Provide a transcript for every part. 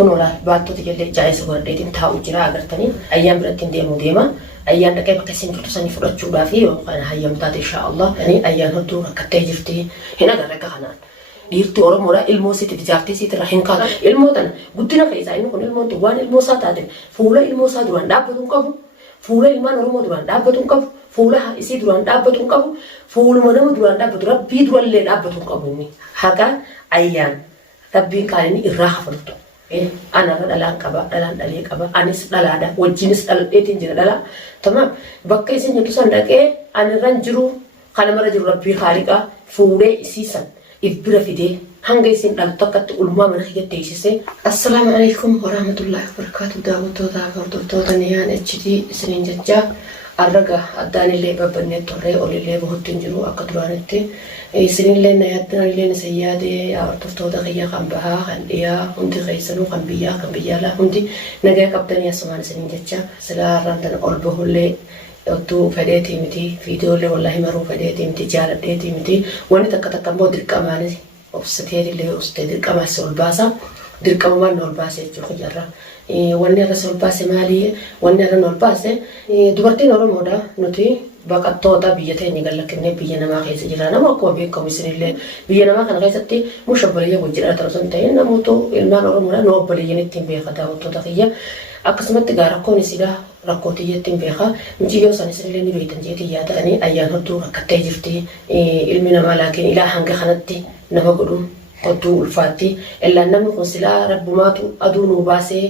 kunuula baattoota jallee jaayisa godhadheetiin taa'u jira agartanii ayyaan biratti hin deema ayyaan dhaqee bakka isin jirtu sanii fudhachuudhaaf yookaan hayyamtaate inshaallah ayyaan hedduu rakkattee jirti hin agarre akka kanaan dhiirti oromoodha ilmoo sitti jaartii sitti hin kaatu ilmoo tana guddina keessaa inni kun ilmoon waan ilmoo isaa taate fuula ilmoo isaa duraan dhaabbatu hin qabu fuula ilmaan oromoo duraan dhaabbatu hin qabu fuula isii duraan dhaabbatu hin qabu fuuluma nama duraan dhaabbatu rabbii durallee dhaabbatu hin qabu inni haqa ayyaan rabbiin kaan inni irraa hafaltu anarra dhalaan qaba dhalaan dhalee qaba anis dhalaadha wajjinis dhaladheetiin jira dhala tamam bakka isin jirtu san dhaqee anirran jiru kana mara jiru rabbii haaliqa fuudhee isiisan ibira fidee hanga isin dhaltu akkatti ulmaa mana kiyyatti teessisee assalaamu alaykum warahmatullahi wabarakatuh daawwattootaa fi hordoftoota niyaan HD isiniin jechaa arraga addaanillee babbanne torree olillee bahutti hin jiru akka duraanitti isinillee na yaaddanillee isa yaadee hordoftoota kiyya kan bahaa kan dhiyaa hundi keessanuu kan biyyaalaa hundi nagaa qabdanii asumaan isiniin jechaa silaa har'aan tana ol bahullee ottuu fedheetii miti viidiyoolee wallaahi maruu fedheetii miti jaaladheetii miti wanni takka immoo dirqamaanis obsiteetillee obsitee dirqamaas ol baasa dirqamumaan ol baase jechuudha jarra wanni irra ol baase maali wanni irra ol baase dubartiin oromoodha nuti baqattoota biyya teenya gallakkannee biyya namaa keessa jira nama akkuma beekamu isinillee biyya namaa kana keessatti mushabbaliyya wajjin dhala ta'uu hin ta'in namoota ilmaan oromoodha nu obboleeyyan ittiin beeka daawwattoota kiyya akkasumatti gaa rakkoon isiidha rakkootii ittiin beeka mijiyyoo san isinillee ni beektan jeetii yaada'anii ayyaan hedduu rakkattee jirti ilmi namaa laakiin ilaa hanga kanatti nama godhu hedduu ulfaatti illaan namni kun silaa rabbumaatu aduu nuu baasee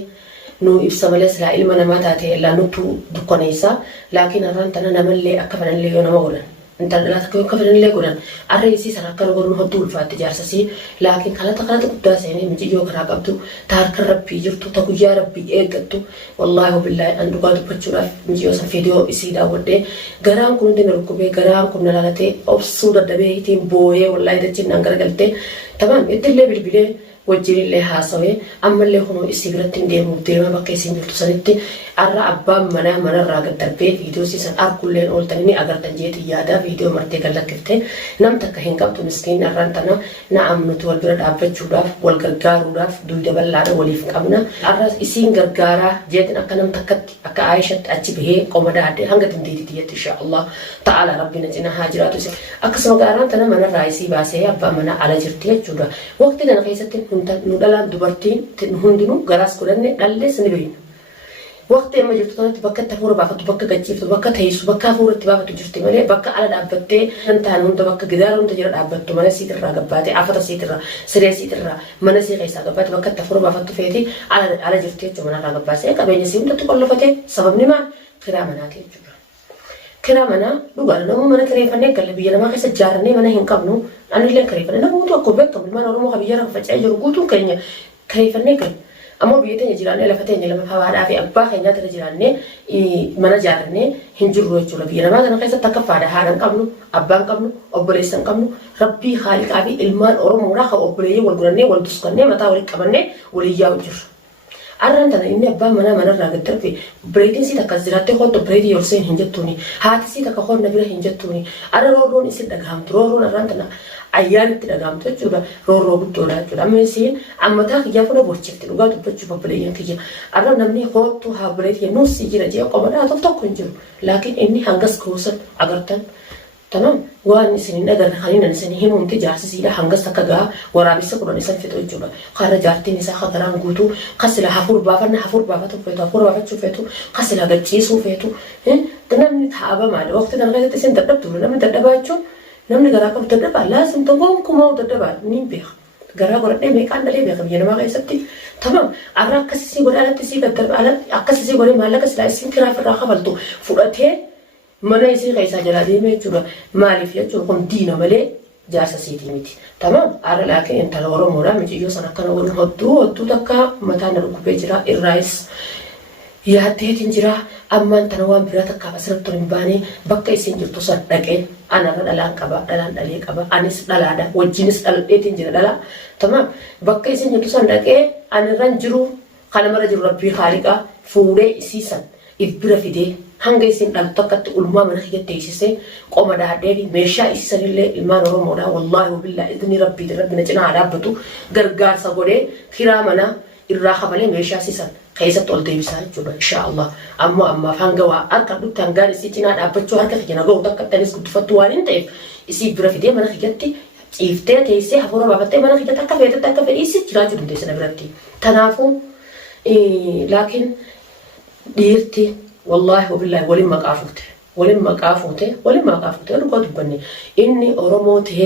nu ibsa malee silaa ilma namaa taate illaan nuttu dukkaneessa laakiin har'aan tana namallee akka fanallee yoo nama godhan intal dhalaa takka yoo akka fanallee godhan arra isii sana akka godhuun hedduu ulfaatti jaarsasii laakiin kanata guddaa seenee mijiyyoo karaa qabdu taarkan rabbii jirtu ta guyyaa rabbii eeggattu wallaahi wabillaahi an dhugaa dubbachuudhaaf mijiyyoo san viidiyoo isii daawwadhee garaan kun hundi na rukkubee garaan kun na lalatee obsuu dadhabee itiin booyee wallaahi dachiin naan garagaltee tamam ittillee bilbilee wajjinillee haasawee ammallee kunoo isii biratti hin deema bakka isiin jirtu sanitti arra abbaan manarraa gad darbee viidiyoo siisan arkulleen ooltan inni agartan jeetii yaadaa viidiyoo martee gallakkifte nam takka hin qabdu miskiin arraan tana na'am nuti wal bira dhaabbachuudhaaf wal gargaaruudhaaf duyda bal'aadha waliif qabna arra isiin gargaaraa jeetin akka nam takkatti akka Aayishatti achi bahee qomadaa addee hanga dindeetitti jetti inshaallah ta'ala rabbina cina haa jiraatu isin akkasuma gaaraan tana manarraa isii baasee abbaan manaa ala jirti jechuudha waqtii kana keessatti nu dhalaan dubartiin hundinuu garaas godhanne dhallees ni beeyna waqtii amma jirtu kanatti bakka itti hafuura baafatu bakka gachiiftu bakka teessu bakka hafuuratti baafatu jirti malee bakka ala dhaabbattee kan ta'an hunda bakka gidaara hunda jira dhaabbattu mana siitirraa gabbaatee afata siitirraa siree siitirraa mana sii keessaa gabbaate bakka itti hafuura baafattu feeti ala jirti jechuudha manarraa gabbaasee qabeenya sii hundatti qollofatee sababni maal kiraa manaati jechuudha. Kiraa manaa dhugaadha namuu mana kireeffannee galle biyya namaa keessa ijaarrannee mana hin qabnu anillee kireeffannee namoota akkuma beekamu ilmaan oromoo kan biyya irra faca'ee jiru guutuun keenya kireeffannee galle ammoo biyya teenya jiraannee lafa teenya lama haadhaa fi abbaa keenyaa irra jiraannee mana ijaarrannee hin jirru jechuudha biyya namaa kana keessatti akka haadha hin qabnu abbaan qabnu obboleessa hin qabnu rabbii haaliqaa fi ilmaan oromoodhaa kan obboleeyyii wal godhannee wal tuskannee mataa walitti qabannee waliyyaa hojjirra. Arraan tana inni abbaan manarraa gad darbe bireediin sii takka jiraattee hooddo bireedii yorseen hin jettuuni haati sii takka hoodna bira hin jettuuni arra roorroon isin dhagahamtu roorroon arraan tana ayyaan itti dhagahamtu jechuudha roorroo guddoodha jechuudha amma isiin ammataa kiyyaa fudha bochifti dhugaa dubbachuuf obboleeyyan kiyya arra namni hoottu haa bireedii nuusii jira jee qomadhaa tokko hin jiru laakiin inni hangas kuusan agartan tamam waan isin agar khalinan isin himunti jaarsisiidha hangas takka gaa waraabessa kudhan isan fixu jechuudha qarra jaartiin isaa hagaraan guutuu qasila hafur baafatu feetu hafur baafachuu feetu qasila gachiisuu feetu namni taaba maali waqti kana keessatti isin dadhabdu namni dadhabaachuun namni garaa qabu dadhabaa laasim tokkoon kumaa dadhabaa ni beeka garaa godhadhee meeqaan dhalee beeka biyya namaa keessatti tamam arra akkasisii godhe alatti sii gaddarba alatti akkasisii godhe maallaqa silaa isin kiraaf irraa kafaltu fudhatee mana isii keessaa jalaa deemee jechuudha maaliif jechuudha kun diina malee jaarsa siitii miti tamam arra laakiin intala oromoodhaa mijiyyoo san akkana godhan hodduu takka mataan na dhukkubee jira irraayis yaaddeetiin jira ammaan tana waan biraa takkaaf asirratti hin baane bakka isin jirtu san dhaqee anarra dhalaan qaba dhalaan dhalee qaba anis dhalaadha wajjinis dhaladheetiin jira dhala tamam bakka isin jirtu san dhaqee anirran jiru kana mara jiru rabbii haaliqaa fuudhee isiisan ibira fidee hanga isin dhaltu akkatti ulmaa mana kiyyatti teessisee qoma dhaadhee fi meeshaa isisanillee ilmaan oromoodhaa wallaahi wabillaahi idni rabbiina cinaa dhaabbatu gargaarsa godhee kiraa manaa الراحة بلي ميشا سيسن خيسة طول دي بسان جوبا إن شاء الله أما فانقوا أركب دوت هنقال سيتنا أبتشو هركا خينا جو دكا تنس كنت فتوان انت إسي برا في دي منا خيجتي إفتة تيسي حفورا بابتة منا خيجتا تكا في إيسي جراجو دم ديسنا براتي تنافو لكن ديرتي والله وبالله ولما قافوته ولما قافوته أنا قلت بني إني أورموته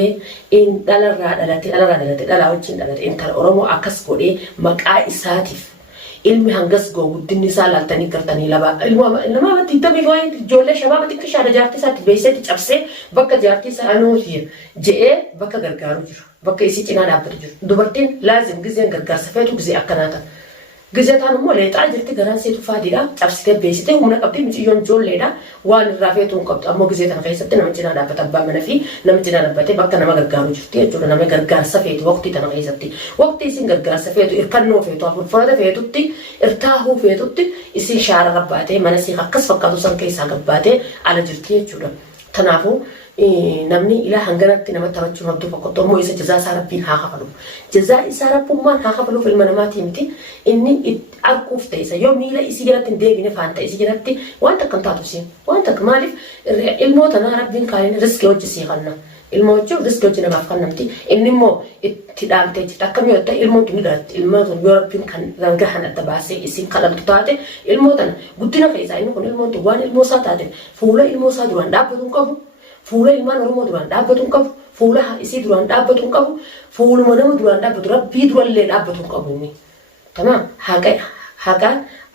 إن دلالة وجين دلالة إن كان أورمو أكس قولي مقا إساتيف ilmi hangas go guddinni saalaaltanii gartanii laba ilma mati tabi goy jolle shababati kishara jaarti saati beeseti cabse bakka jaarti saanuuti jee bakka gargaaru jiru bakka isi cinaa dhaabbatu jiru dubartiin laazim gizeen gargaarsa feetu gizee akkanaata gizeetaan immoo leexaa jirti garaan seetu faadiidha cabsitee beesitee humna qabdi miciyyoon joolleedha waan irraa feetu hin qabdu ammoo gizeetan keessatti nama cinaa dhaabbata abbaa mana fi nama cinaa dhaabbatee bakka nama gargaaru jirti jechuudha nama gargaarsa feetu waqtii tana keessatti waqtii isin gargaarsa feetu irkannoo feetu afurfurata feetutti irtaahuu feetutti isin shaara rabbaatee mana si akkas fakkaatu san keessaa gabbaatee ala jirti jechuudha kanaafuu namni ila hanganatti nama taphachuu habdu fakkaatu ammoo isa jazaa isaa rabbiin haa kafalu jazaa isaa rabbummaan haa kafaluuf ilma namaatii miti inni arkuuf ta'isa yoo miila isii jalatti hin deebine faanta isii jalatti wanta kan taatu siin wanta maaliif ilmoota naa rabbiin kaaniin riskii hojjisii kanna ilmoo jechuun riskii hojii namaaf kannamti inni immoo itti dhaamtee jirti akkam yoo ta'e ilmoon tuni dhaatti ilmoon tun yoo rabbiin kan rangahan adda baasee isiin kadhamtu taate ilmoo tana guddina keessaa inni kun ilmoon tun waan ilmoo isaa taate fuula ilmoo isaa duraan dhaabbatu hin qabu fuula ilmaan oromoo duraan dhaabbatu hin qabu fuula isii duraan dhaabbatu hin qabu fuuluma nama duraan dhaabbatu rabbii durallee dhaabbatu hin qabu inni tamam haqa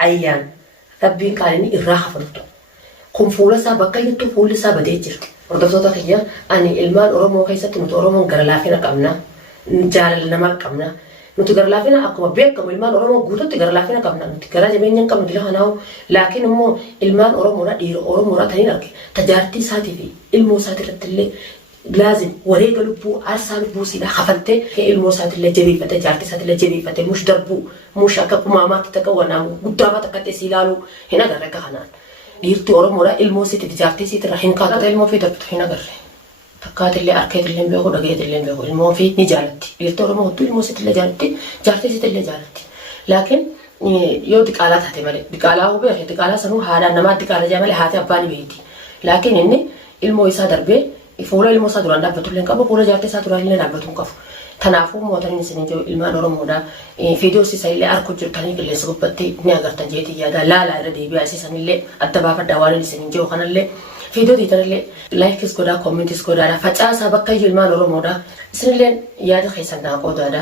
ayyaan rabbiin kaaniin irraa hafaltu kun fuula isaa bakka jirtu fuulli isaa badee jirti hordoftoota kiyya ani ilmaan oromoo keessatti nuti oromoon gara laafina qabna jaalala namaa qabna nuti gara laafina akkuma beekamu ilmaan oromoo guututti gara laafina qabna nuti gara jabeenya hin qabnu dila kanaawu laakiin immoo ilmaan oromoodha dhiira oromoodha taniin arge tajaartii isaatii fi ilmoo isaatii irratti illee laazim wareega lubbuu aarsaa lubbuu siidha hafaltee ilmoo isaatii illee jabeeffate jaartii isaatii illee jabeeffate mush darbuu mush akka qumaamaatti takka wanaamu guddaama takka ta'e si ilaaluu hin agarre akka kanaan dhiirti oromoodha ilmoo isiitti jaartii isiitirra hin kaatata ilmoo fi darbatu hin agarre takkaatiillee arkeetillee beeku dhageetillee beeku ilmoo fi ni jaalatti dhiirti oromoo hudduu ilmoo isiitillee jaalatti jaartii isiitillee jaalatti laakiin yoo diqaalaa taate malee diqaalaa hubee diqaalaa sanuu haadhaan namaa diqaalaa jaa malee haati abbaan beekti laakiin inni ilmoo isaa darbee fuula ilmoo isaa duraan dhaabbatullee hin qabu fuula jaartii isaa duraan illee dhaabbatu hin qabu kanaafuu mootan isin jiru ilmaan oromoodha fiidiyoo isaa illee arku jirtanii qilleensa gubbatti ni agartan jeetii yaada laalaa irra deebi'aa isiisanillee adda baafadhaa waan isin jiru kanallee fiidiyoo diitanillee laayikis godhaa koomentis godhaadha facaasaa bakka ilmaan oromoodha isinillee yaada keessan naa qoodaadha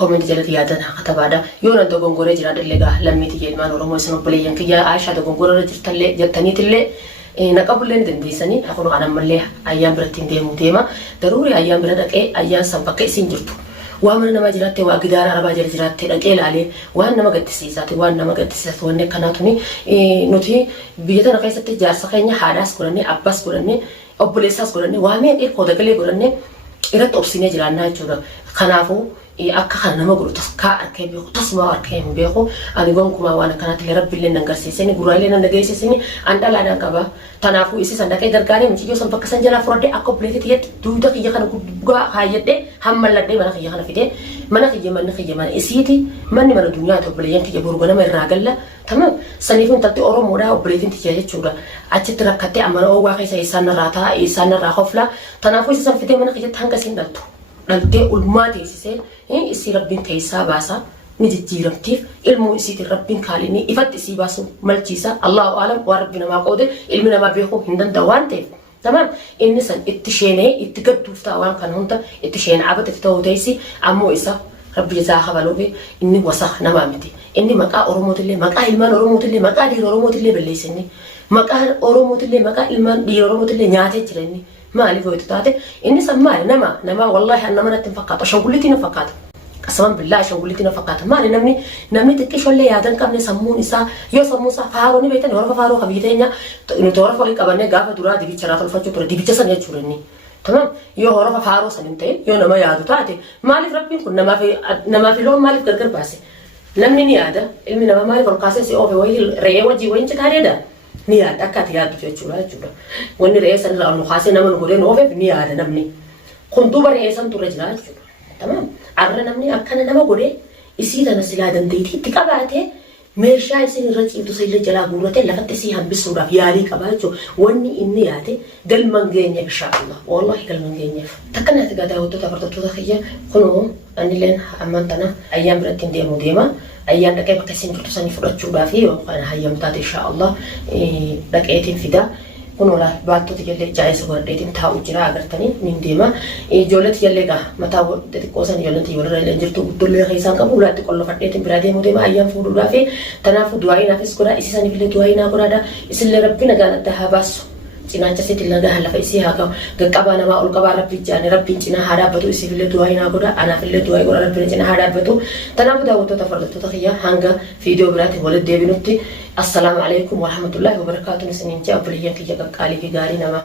koomentii jalatti yaada naa katabaadha yoo nan dogongoree jiraadhallee gaa lammiitii ilmaan oromoo isin obboleeyyan kiyyaa Aishaa dogongoree jirtallee jettaniitillee naqabulleen dandeessanii akkuma anammallee ayyaan biratti deemuu deema daruuri ayyaan bira dhaqee ayyaan san bakka isin jirtu waan mana nama jiraatte waa gidaara arabaa jala jiraatte dhaqee ilaalee waan nama gaddisiisaati waan nama gaddisiisaati wanni akkanaatuni nuti biyya tana keessatti jaarsa keenya haadhaas godhannee abbaas godhannee obboleessaas godhannee waa meeqee koodagalee godhannee irratti obsinee jiraannaa jechuudha kanaafuu akka kan nama godhu taskaa arkee beeku tasmaa arkee hin beeku ani gonkumaa waan akkanaatti rabbiillee nan garsiisanii gurraalee nan dhageessisanii an dhalaadhaan qaba kanaafuu isi san dhaqee gargaaree muciyyoo san bakka san jalaa fudhadhee akka obboleetti tiyyatti duuda kiyya kana guddaa haayyadhee hammalladhee mana kiyya kana fidee mana kiyya mana isiiti manni mana dunyaati obboleeyyan kiyya burgo nama irraa galla tamam saniif intalti oromoodhaa obboleettiin tiyya jechuudha achitti rakkattee amana oowwaa keessa isaan narraa ta'a isaan narraa hofla kanaafuu isi san fidee mana kiyyatti hanga isiin dhaltu dhaltee ulmaa teessisee isii rabbiin keessaa baasa ni jijjiiramtiif ilmoo isiitiin rabbiin kaalinni ifatti isii baasu malchiisa Allahu aalam waan rabbi namaa qoode ilmi namaa beekuu hin danda'u waan ta'eef tamam inni san itti sheenee itti gadduuf ta'a waan kana hunda itti sheenee abata ta'uu teessi ammoo isa rabbi jazaa habaluufi inni wasa namaa miti inni maqaa oromootillee maqaa ilmaan oromootillee maqaa dhiira oromootillee balleessinni maqaa oromootillee maqaa ilmaan dhiira oromootillee nyaatee jira inni maaliif ho'itu taate inni san maali nama wallahi nama natti hin fakkaatu ashangulliitii na fakkaata qasaman billaa ashangulliitii na fakkaata maali namni xiqqishollee yaadan qabne sammuun isaa yoo sammuun isaa faaroo ni beektan horofa faaroo kabiyiteenya nuti horofa walii qabannee gaafa duraa dibicha irraa tolfachuu ture dibicha sana jechuudha inni tamam yoo horofa faaroo san hin ta'in yoo nama yaadu taate maaliif rabbiin kun namaaf loon maaliif gargar baase namni ni yaada ilmi namaa maaliif ol kaasee si oofe wayii re'ee wajjii wayiin citaareedha ni yaada akka ati yaaddu jechuudha wanni re'ee san irraa nu kaasee nama nu godhee nu oofeef ni yaada kun duuba re'ee san turre jira jechuudha tamam arra namni akkana nama godhee إسيدا نسلا دنديتي تكابعته meeshaa isin irra ciibtu sayla jalaa guurate lafatti si hambisuudhaaf yaalii qabaa jechuudha. Wanni inni yaade galman geenyeef inshaallah. Wallahi galman geenyeef. Takka naati gadaa wantoota fardatoota kiyya kunoo anileen ammaan tana ayyaan biratti hin deemu deema. Ayyaan dhaqee bakka isin jirtu sanii fudhachuudhaaf yookaan hayyamtaate inshaallah dhaqeetiin fida. Kunola baattoota jallee jaayisa godhadeetiin taa'u jira agartanii nin deema. Ijoolletti jallee gaa mataa xixiqqoo san ijoolletti ijoollee illee jirtu guddollee keessaan qabu ulaatti qollofadheetiin biraa deemu deema ayyaan fuudhuudhaaf tanaafuu du'aayinaafis godhaa isisaaniif illee du'aayinaa godhaadha isillee rabbi nagaan adda haa baasu. Cinaacha sitti lagaa lafa isii haa qabu gaqqabaa namaa ol qabaa rabbi jaani rabbiin cinaa haa dhaabbatu isiif illee du'aayinaa godha anaaf illee du'aayii godha rabbiin cinaa haa dhaabbatu. Tanaafuu daawwattoota fardatoota kiyya hanga viidiyoo biraatiin walitti deebinutti. Assalamu alaikum warahmatullahi wabarakatuh. Isiniin jaa obboleeyyan kiyya qaqqaalii fi gaarii nama.